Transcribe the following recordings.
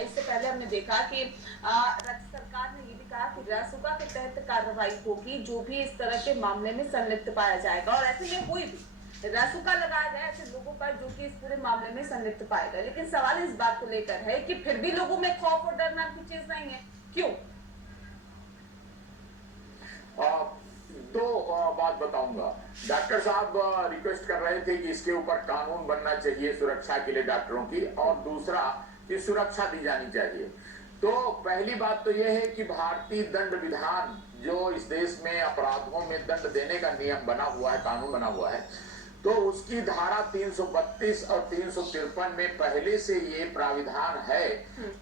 इससे पहले हमने देखा कि राज्य सरकार ने ये भी कहा कि रासुका के तहत कार्रवाई होगी जो भी इस तरह के मामले में संलिप्त पाया जाएगा, और ऐसे में हुई भी रासुका लगाया गया ऐसे लोगों पर जो कि इस पूरे मामले में संलिप्त पाए गए। लेकिन सवाल इस बात को लेकर है कि फिर भी लोगों में खौफ और डर नाम की चीज नहीं है, क्यों? तो बात बताऊंगा। डॉक्टर साहब रिक्वेस्ट कर रहे थे कि इसके ऊपर कानून बनना चाहिए सुरक्षा के लिए डॉक्टरों की, और दूसरा कि सुरक्षा दी जानी चाहिए। तो पहली बात तो यह है कि भारतीय दंड विधान जो इस देश में अपराधों में दंड देने का नियम बना हुआ है, कानून बना हुआ है, तो उसकी धारा 332 और 353 में पहले से ये प्राविधान है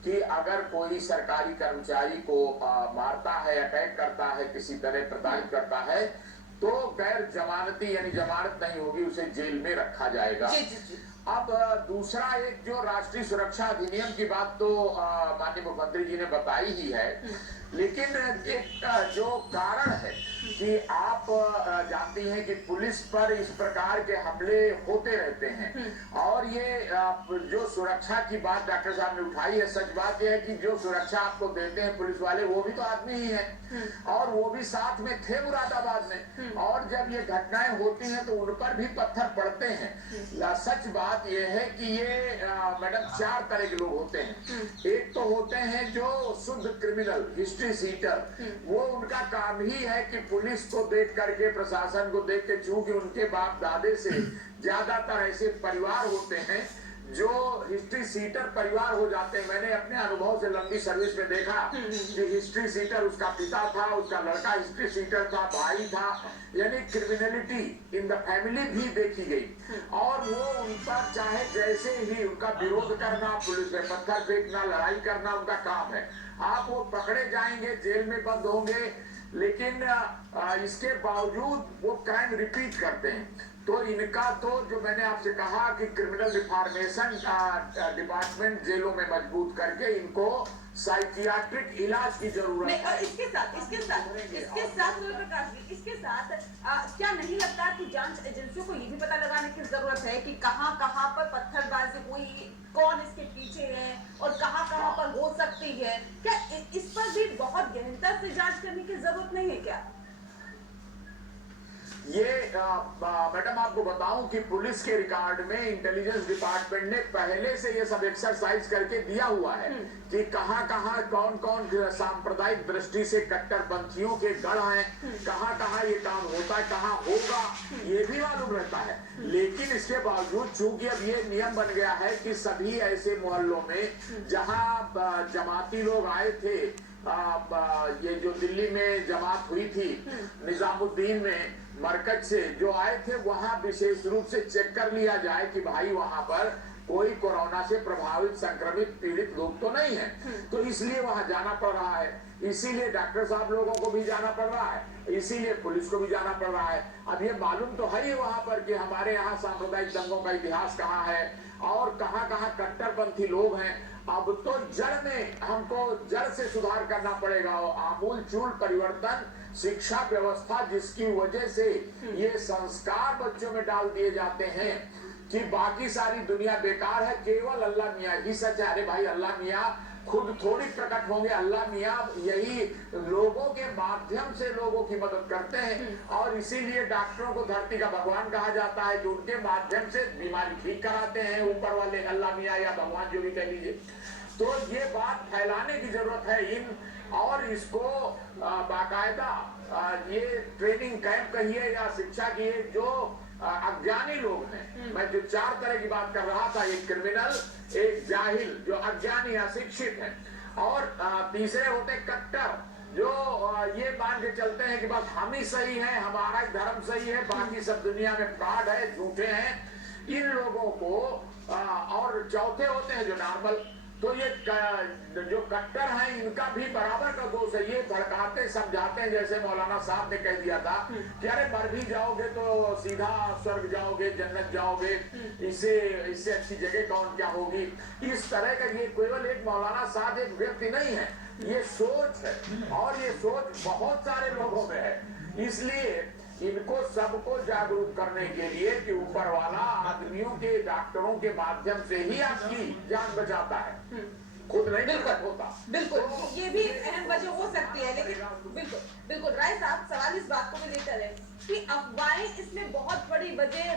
कि अगर कोई सरकारी कर्मचारी को मारता है, अटैक करता है, किसी तरह प्रताड़ित करता है, तो गैर जमानती यानी जमानत नहीं होगी, उसे जेल में रखा जाएगा। अब दूसरा एक जो राष्ट्रीय सुरक्षा अधिनियम की बात तो माननीय मुख्यमंत्री जी ने बताई ही है, लेकिन एक जो कारण है कि आप जानती हैं कि पुलिस पर इस प्रकार के हमले होते रहते हैं, और ये जो सुरक्षा की बात डॉक्टर साहब ने उठाई है, सच बात यह है कि जो सुरक्षा आपको देते हैं पुलिस वाले, वो भी तो आदमी ही हैं, और वो भी साथ में थे मुरादाबाद में, और जब ये घटनाएं होती हैं तो उन पर भी पत्थर पड़ते हैं। सच बात यह है कि ये मैडम 4 तरह के लोग होते हैं। एक तो होते हैं जो शुद्ध क्रिमिनल, हिस्ट्री सीटर, वो उनका काम ही है कि पुलिस को देख करके, प्रशासन को देख के, चूंकि उनके बाप दादे से ज्यादातर ऐसे परिवार होते हैं जो हिस्ट्री सीटर परिवार हो जाते हैं। मैंने अपने अनुभव से लंबी सर्विस में देखा कि हिस्ट्री सीटर उसका पिता था, उसका लड़का हिस्ट्री सीटर था, भाई था, यानी क्रिमिनलिटी इन द फैमिली भी देखी गई, और वो उन पर चाहे जैसे ही उनका विरोध करना, पुलिस में पत्थर फेंकना, लड़ाई करना उनका काम है। आप वो पकड़े जाएंगे, जेल में बंद होंगे, लेकिन इसके बावजूद वो क्राइम रिपीट करते हैं। तो इनका तो जो मैंने आपसे कहा कि क्रिमिनल रिफॉर्मेशन डिपार्टमेंट जेलों में मजबूत करके इनको साइकियाट्रिक इलाज की जरूरत है। और इसके साथ क्या नहीं लगता कि जांच एजेंसियों को ये भी पता लगाने की जरूरत है कि कहां कहां पर पत्थरबाजी हुई, कौन इसके पीछे है, और कहां कहां पर हो सकती है? क्या इस पर भी बहुत गहनता से जांच करने की जरूरत नहीं है क्या? ये मैडम आपको बताऊं कि पुलिस के रिकॉर्ड में इंटेलिजेंस डिपार्टमेंट ने पहले से ये सब एक्सरसाइज करके दिया हुआ है कि कहां कहां कौन कौन सांप्रदायिक दृष्टि से कट्टरपंथियों के गढ़ हैं, कहां कहां ये काम होता है, कहां होगा, ये भी मालूम रहता है। लेकिन इसके बावजूद चूंकि अब ये नियम बन गया है कि सभी ऐसे मोहल्लों में जहां जमाती लोग आए थे, ये जो दिल्ली में जमात हुई थी निजामुद्दीन में, मरकज से जो आए थे, वहां विशेष रूप से चेक कर लिया जाए कि भाई वहां पर कोई कोरोना से प्रभावित, संक्रमित, पीड़ित लोग तो नहीं है। तो इसलिए वहां जाना पड़ रहा है, इसीलिए डॉक्टर साहब लोगों को भी जाना पड़ रहा है, इसीलिए पुलिस को भी जाना पड़ रहा है। अब ये मालूम तो है ही वहां पर कि हमारे यहाँ सांप्रदायिक दंगों का इतिहास कहाँ है और कहाँ कहाँ कट्टरपंथी लोग हैं। अब तो जड़ में हमको जड़ से सुधार करना पड़ेगा, आमूल चूल परिवर्तन, शिक्षा व्यवस्था जिसकी वजह से ये संस्कार बच्चों में डाल दिए जाते हैं कि बाकी सारी दुनिया बेकार है, केवल अल्लाह मियाँ ही सच है। अरे भाई, अल्लाह मियाँ खुद थोड़ी प्रकट होंगे, अल्लाह मियाँ यही लोगों के माध्यम से लोगों की मदद करते हैं, और इसीलिए डॉक्टरों को धरती का भगवान कहा जाता है कि उनके माध्यम से बीमारी ठीक कराते हैं ऊपर वाले अल्लाह मियाँ या भगवान, जो भी कह लीजिए। तो ये बात फैलाने की जरूरत है और इसको बाकायदा ये ट्रेनिंग कैंप कहिए या शिक्षा की, जो अज्ञानी लोग हैं, मैं जो 4 तरह की बात कर रहा था, एक क्रिमिनल, एक जाहिल जो अज्ञानी अशिक्षित है, और तीसरे होते कट्टर जो ये मान के चलते हैं कि बस हम ही सही हैं, हमारा ही धर्म सही है, बाकी सब दुनिया में फ्रॉड है, झूठे हैं। इन लोगों को और चौथे होते हैं जो नॉर्मल। तो ये जो कट्टर हैं, इनका भी बराबर का दोष है। ये भड़काते समझाते हैं, जैसे मौलाना साहब ने कह दिया था कि अरे मर भी जाओगे तो सीधा स्वर्ग जाओगे, जन्नत जाओगे, इससे अच्छी जगह कौन क्या होगी। इस तरह का ये केवल एक मौलाना साहब एक व्यक्ति नहीं है, ये सोच है, और ये सोच बहुत सारे लोगों में है। इसलिए इनको सबको जागरूक करने के लिए कि ऊपर वाला आदमियों के, डॉक्टरों के माध्यम से ही आपकी जान बचाता है। खुद नहीं बिल्कुल प्रकट होता। बिल्कुल ये भी अहम वजह हो सकती है, लेकिन बिल्कुल बिल्कुल राय साहब सवाल इस बात को भी लेकर है कि अफवाहें इसमें बहुत बड़ी वजह